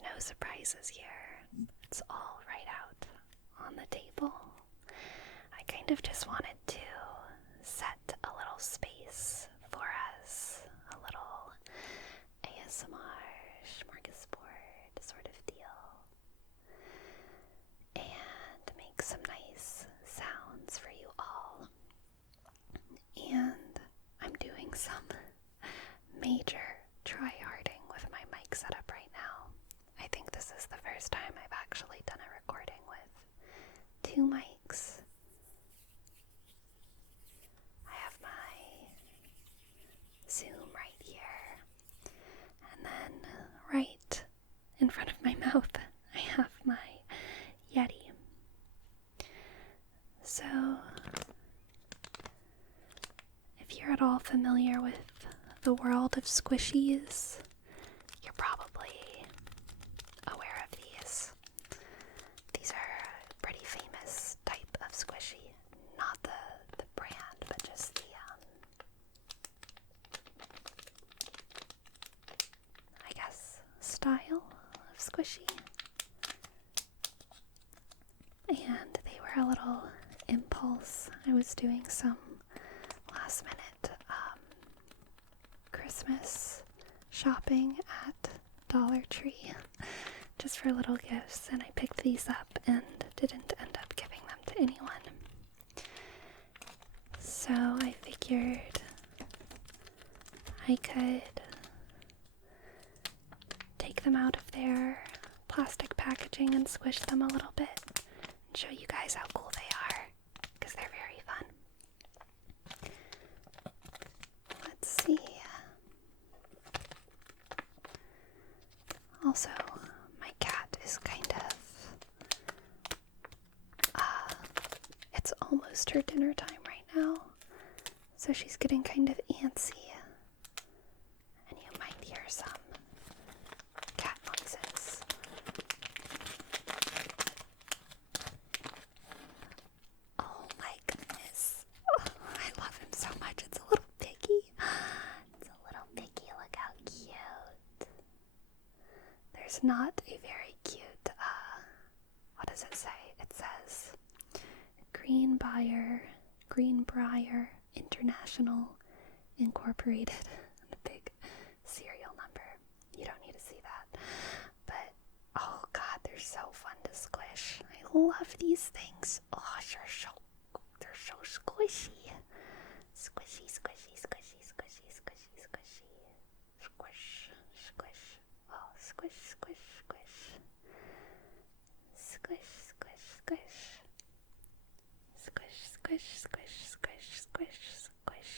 There's no surprises here. It's all right out on the table. I kind of just wanted to set a little space for us, a little ASMR smorgasbord sort of deal, and make some nice sounds for you all. And I'm doing some major try-harding with my mic setup right now. I think this is the first time I've actually done a recording with two mics. I have my Zoom right here, and then right in front of my mouth I have my Yeti. So, if you're at all familiar with the world of squishies, you're probably aware of these. These are a pretty famous type of squishy. Not the brand, but just the, I guess, style of squishy. And they were a little impulse. I was doing some last minute Christmas shopping at Dollar Tree just for little gifts, and I picked these up and didn't end up giving them to anyone. So I figured I could take them out of their plastic packaging and squish them a little bit and show you guys how cool they are, because they're very fun. Let's see. Also, my cat is kind of, it's almost her dinner time right now, so she's getting kind of antsy, and you might hear some cat noises. Oh my goodness, I love him so much. It's a little piggy. It's a little piggy, look how cute. There's not a very cute, what does it say? It says Greenbrier International Incorporated, and a big serial number. You don't need to see that. But, oh god, they're so fun to squish. I love these things. Oh, they're so squishy. Squishy, squishy, squishy, squishy, squishy, squishy. Squish, squish. Oh, squish, squish, squish. Squish, squish, squish. Squish, squish, squish, squish, squish, squish.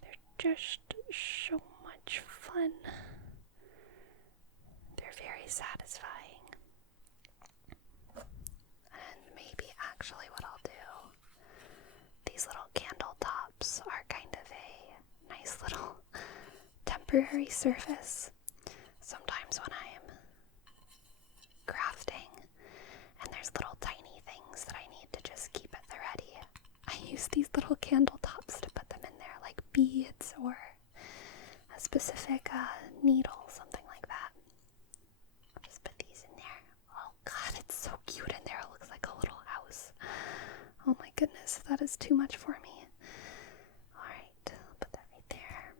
They're just so much fun. They're very satisfying. And maybe actually what I'll do, these little candle tops are kind of a nice little temporary surface. Sometimes when I'm crafting and there's little tiny things that I need to just keep at the ready, I use these little candle tops to put them in there, like beads or a specific needle, something like that. I'll just put these in there. Oh god, it's so cute in there. It looks like a little house. Oh my goodness, that is too much for me. Alright, I'll put that right there.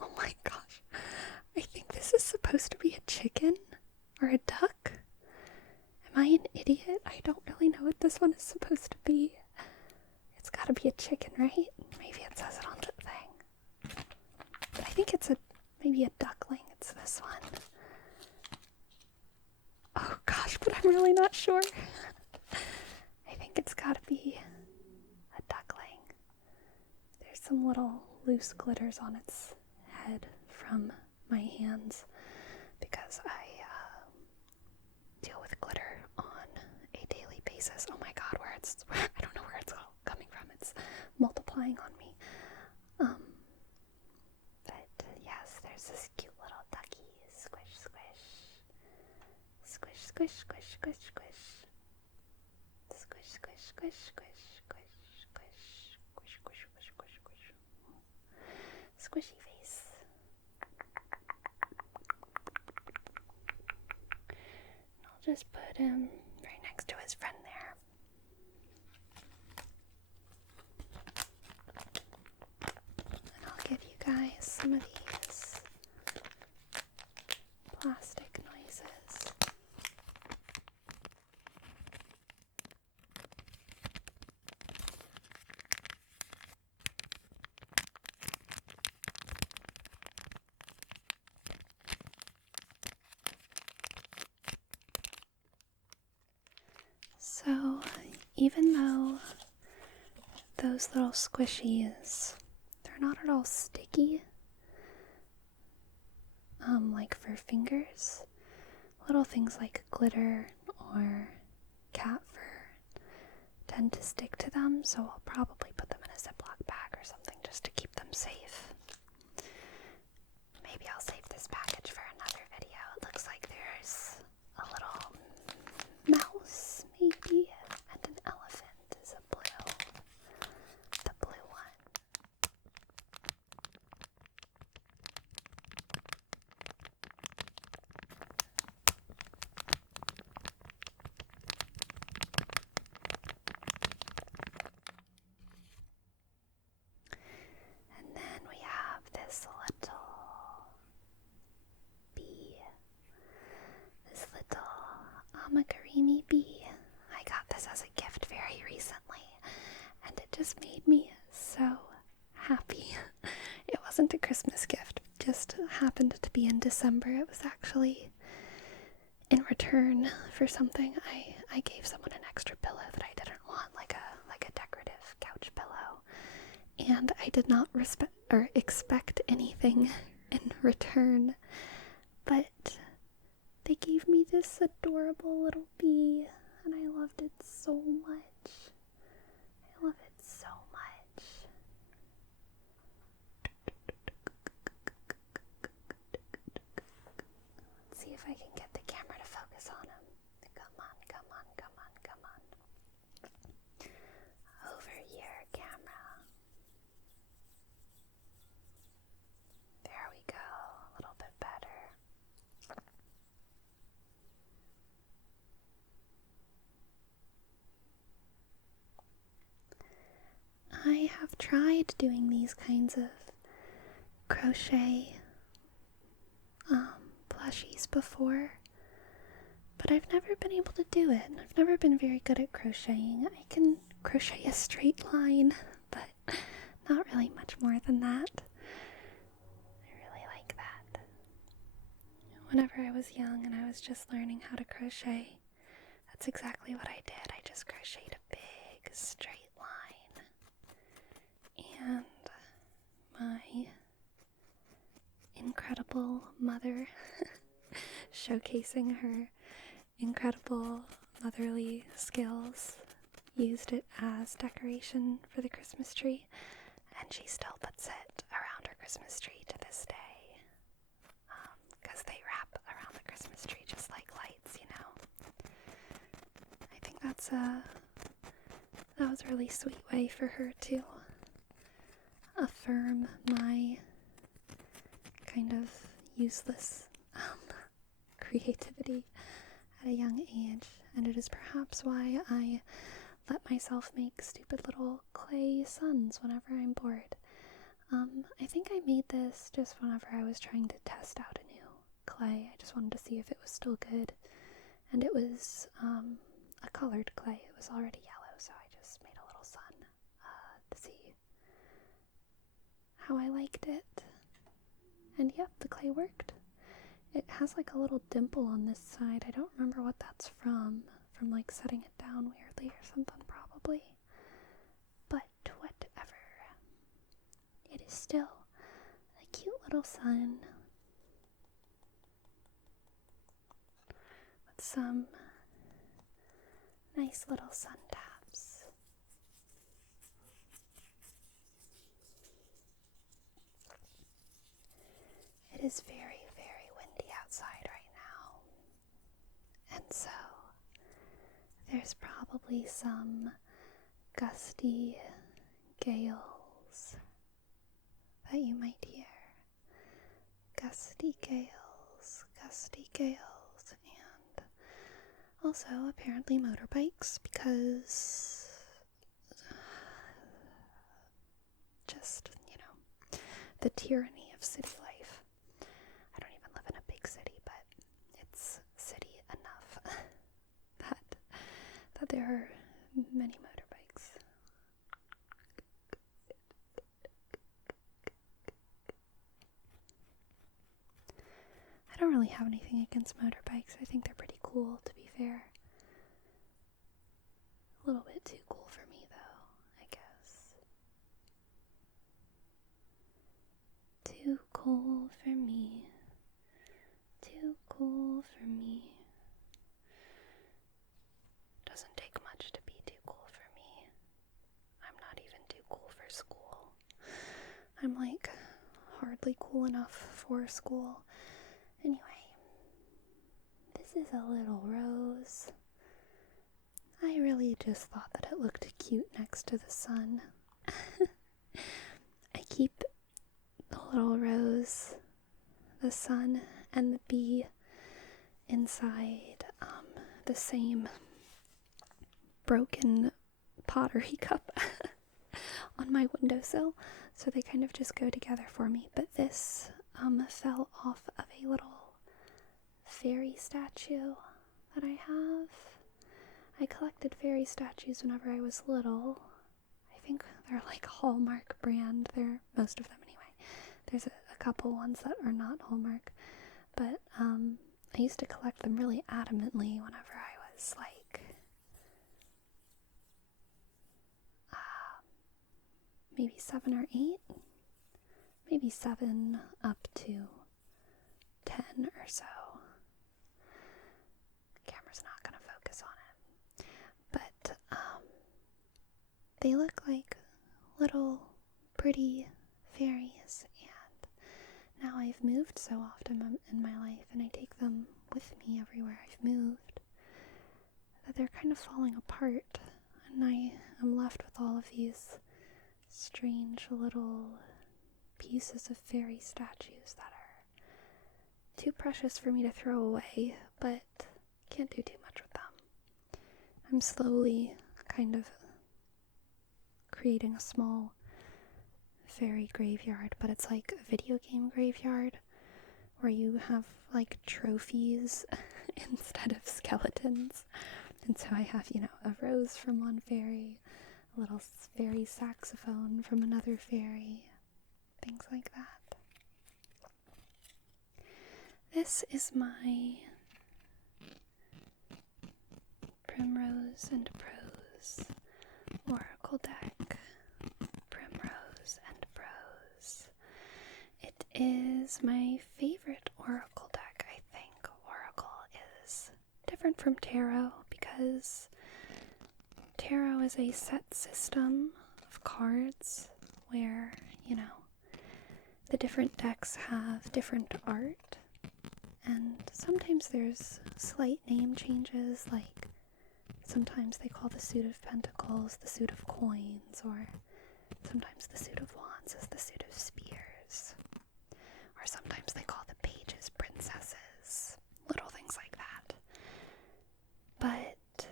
Oh my gosh. I think this is supposed to be a chicken or a duck. Am I an idiot? I don't really know what this one is supposed to be. It's gotta be a chicken, right? Maybe it says it on the thing. But I think it's maybe a duckling. It's this one. Oh gosh, but I'm really not sure. I think it's gotta be a duckling. There's some little loose glitters on its head from my hands because I deal with glitter on a daily basis. Oh my god, I don't know where it's all coming from. It's multiplying on me. But yes, there's this cute little ducky. Squish, squish. Squish, squish, squish, squish, squish. Squish, squish, squish, squish, squish, squish, squish, squish, squish, squish, squish. Squishy face. I'll just put him right next to his friend there. And I'll give you guys some of these plastic noises. So, even though those little squishies, they're not at all sticky, like for fingers, little things like glitter or cat fur tend to stick to them, so I'll probably put them in a Ziploc bag or something just to keep them safe. Maybe I'll save this package for another video. It looks like there's a little mouse, maybe, and an elephant is a blue. The blue one. And then we have this little bee. This little amakarimi bee. I got this as a gift very recently, and it just made me so happy. It wasn't a Christmas gift, it just happened to be in December. It was actually in return for something. I gave someone an extra pillow that I didn't want, like a decorative couch pillow, and I did not expect anything in return, but they gave me this adorable little bee, and I loved it so much. I love it so much. Let's see if I can get the camera to focus on him. Come on, come on, come on, come on. Over here, camera. There we go, a little bit better. I have tried doing these kinds of crochet plushies before, but I've never been able to do it. I've never been very good at crocheting. I can crochet a straight line, but not really much more than that. I really like that. Whenever I was young and I was just learning how to crochet, that's exactly what I did. I just crocheted a big straight line. And my incredible mother, showcasing her incredible motherly skills, used it as decoration for the Christmas tree, and she still puts it around her Christmas tree to this day, because they wrap around the Christmas tree just like lights, you know. I think that was a really sweet way for her to affirm my kind of useless creativity at a young age, and it is perhaps why I let myself make stupid little clay suns whenever I'm bored. I think I made this just whenever I was trying to test out a new clay. I just wanted to see if it was still good, and it was a colored clay. It was already yellow, so I just made a little sun to see how I liked it. And yep, the clay worked. It has like a little dimple on this side. I don't remember what that's from like setting it down weirdly or something probably. But whatever. It is still a cute little sun with some nice little sun taps. It is very, very windy outside right now, and so there's probably some gusty gales that you might hear. Gusty gales, and also apparently motorbikes, because just, the tyranny of city life. I don't even live in a big city, but it's city enough that there are many motorbikes. I don't really have anything against motorbikes. I think they're pretty cool, to be fair. A little bit too cool for me, though, I guess. Too cool for me. Too cool for me. Doesn't take much to be too cool for me. I'm not even too cool for school. I'm like hardly cool enough for school. Anyway, this is a little rose. I really just thought that it looked cute next to the sun. I keep the little rose, the sun, and the bee inside the same broken pottery cup on my windowsill, so they kind of just go together for me. But this fell off of a little fairy statue that I have. I collected fairy statues whenever I was little. I think they're like Hallmark brand. They're most of them anyway. There's a couple ones that are not Hallmark, but I used to collect them really adamantly whenever I was like maybe 7 or 8, maybe 7 up to 10 or so. The camera's not gonna focus on it, but they look like little pretty fairies, and now I've moved so often in my life, and I take them with me everywhere I've moved, that they're kind of falling apart, and I am left with all of these strange little pieces of fairy statues that are too precious for me to throw away, but can't do too much with them. I'm slowly kind of creating a small fairy graveyard, but it's like a video game graveyard where you have like trophies instead of skeletons. And so I have, a rose from one fairy, a little fairy saxophone from another fairy, things like that. This is my Primrose and Prose Oracle deck. Primrose and Prose. It is my favorite Oracle deck, I think. Oracle is different from Tarot because Tarot is a set system of cards where, the different decks have different art, and sometimes there's slight name changes, like sometimes they call the suit of pentacles the suit of coins, or sometimes the suit of wands is the suit of spears, or sometimes they call the pages princesses, little things like that. But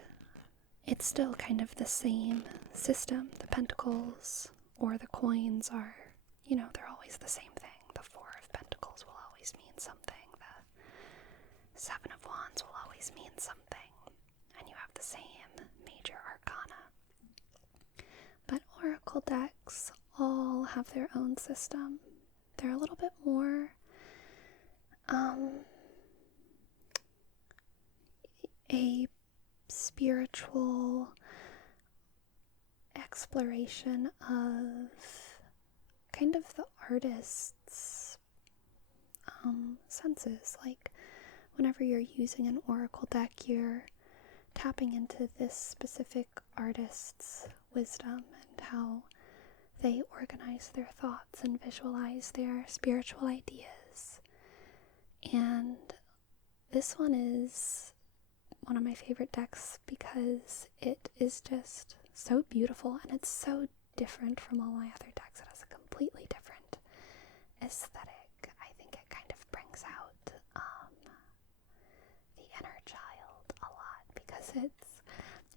it's still kind of the same system. The pentacles or the coins are, they're always the same thing. The 4 of pentacles will always mean something. The 7 of wands will always mean something. And you have the same major arcana. But oracle decks all have their own system. They're a little bit more a spiritual exploration of kind of the artist's senses. Like whenever you're using an oracle deck, you're tapping into this specific artist's wisdom and how they organize their thoughts and visualize their spiritual ideas. And this one is one of my favorite decks because it is just so beautiful, and it's so different from all my other decks. It has a completely different aesthetic. I think it kind of brings out the inner child a lot because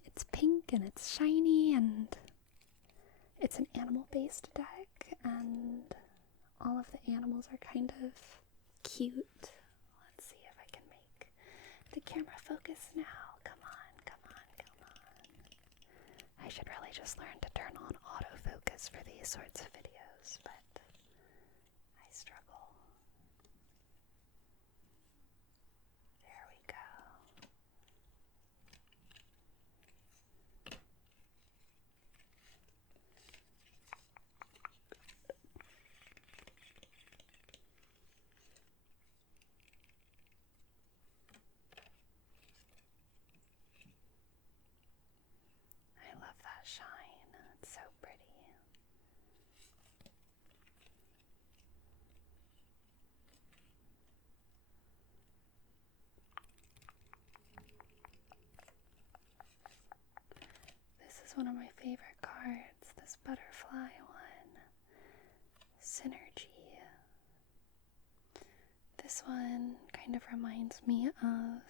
it's pink and it's shiny and it's an animal-based deck, and all of the animals are kind of cute. Let's see if I can make the camera focus now. Come on, come on, come on. I should really just learn to turn on autofocus for these sorts of videos, but I struggle. There we go. I love that shine. It's so pretty. This is one of my favorite cards, this butterfly one. Synergy. This one kind of reminds me of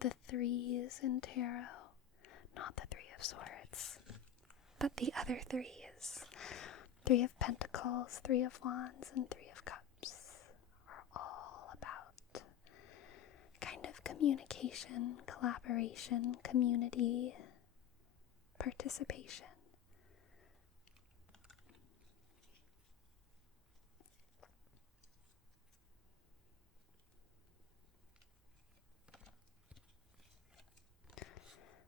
the threes in tarot. Not the Three of Swords, but the other threes. Three of Pentacles, Three of Wands, and Three of Cups are all about kind of communication, collaboration, community, participation.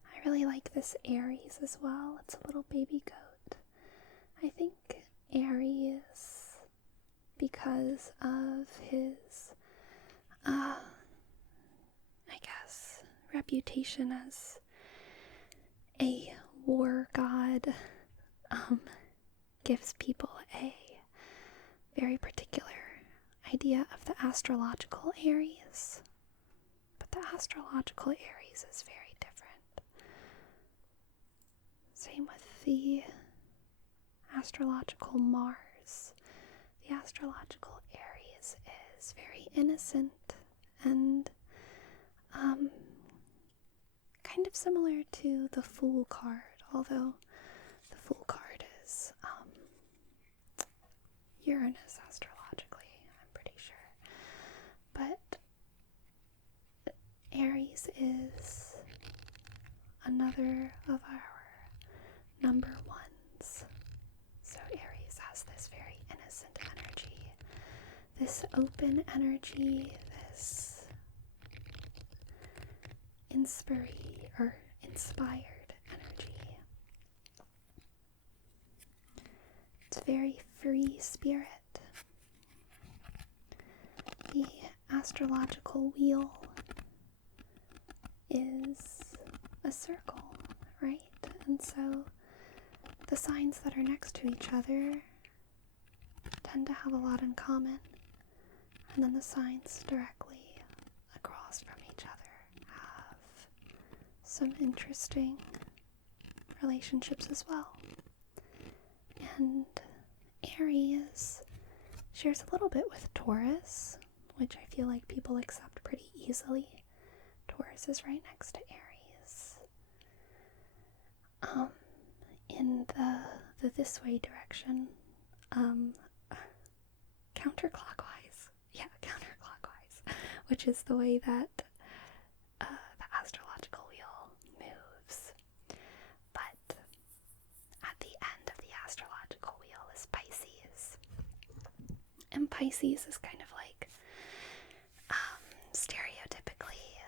I really like this Aries as well. It's a little baby goat. I think Aries, because of his, I guess, reputation as a war god, gives people a very particular idea of the astrological Aries. But the astrological Aries is very different. Same with the astrological Mars. The astrological Aries is very innocent and kind of similar to the Fool card, although the Fool card is Uranus astrologically, I'm pretty sure. But Aries is another of our number ones. So Aries has this very innocent energy, this open energy, this inspired energy. It's very free spirit. The astrological wheel is a circle, right? And so the signs that are next to each other tend to have a lot in common, and then the signs directly across from each other have some interesting relationships as well. And Aries shares a little bit with Taurus, which I feel like people accept pretty easily. Taurus is right next to Aries. In the this way direction, counterclockwise. Yeah, counterclockwise, which is the way that the astrological wheel moves. But at the end of the astrological wheel is Pisces. And Pisces is kind of like stereotypically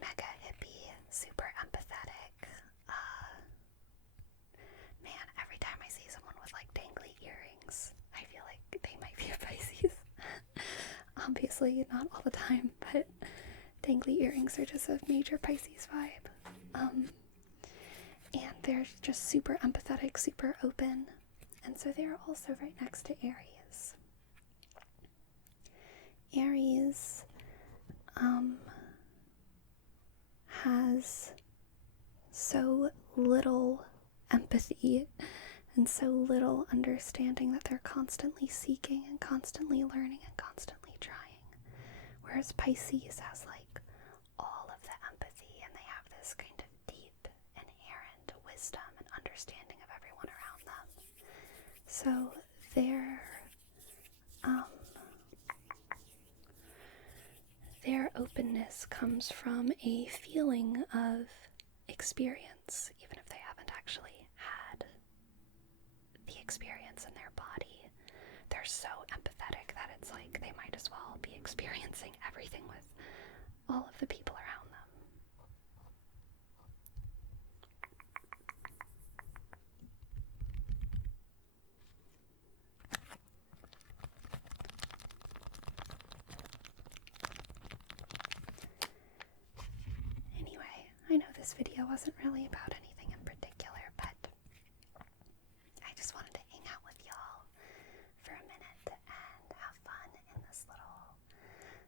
mega hippie, super empathetic. Man, every time I see someone with like dangly earrings, I feel like they might be a Pisces. Obviously, not all the time, but dangly earrings are just a major Pisces vibe. And they're just super empathetic, super open. And so they're also right next to Aries. Aries has so little empathy and so little understanding that they're constantly seeking and constantly learning and constantly trying. Whereas Pisces has like all of the empathy, and they have this kind of deep, inherent wisdom and understanding of everyone around them. So their openness comes from a feeling of experience, even if they haven't actually had the experience in their body. They're so empathetic that it's like they might as well be experiencing everything with all of the people around them. Anyway, I know this video wasn't really about anything in particular, but I just wanted to hang out with y'all for a minute and have fun in this little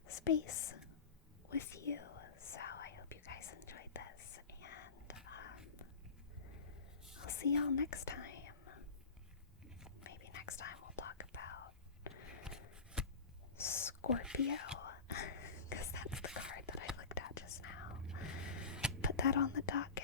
space with you. So I hope you guys enjoyed this, and I'll see y'all next time. Maybe next time we'll talk about Scorpio, because that's the card that I looked at just now. Put that on the docket.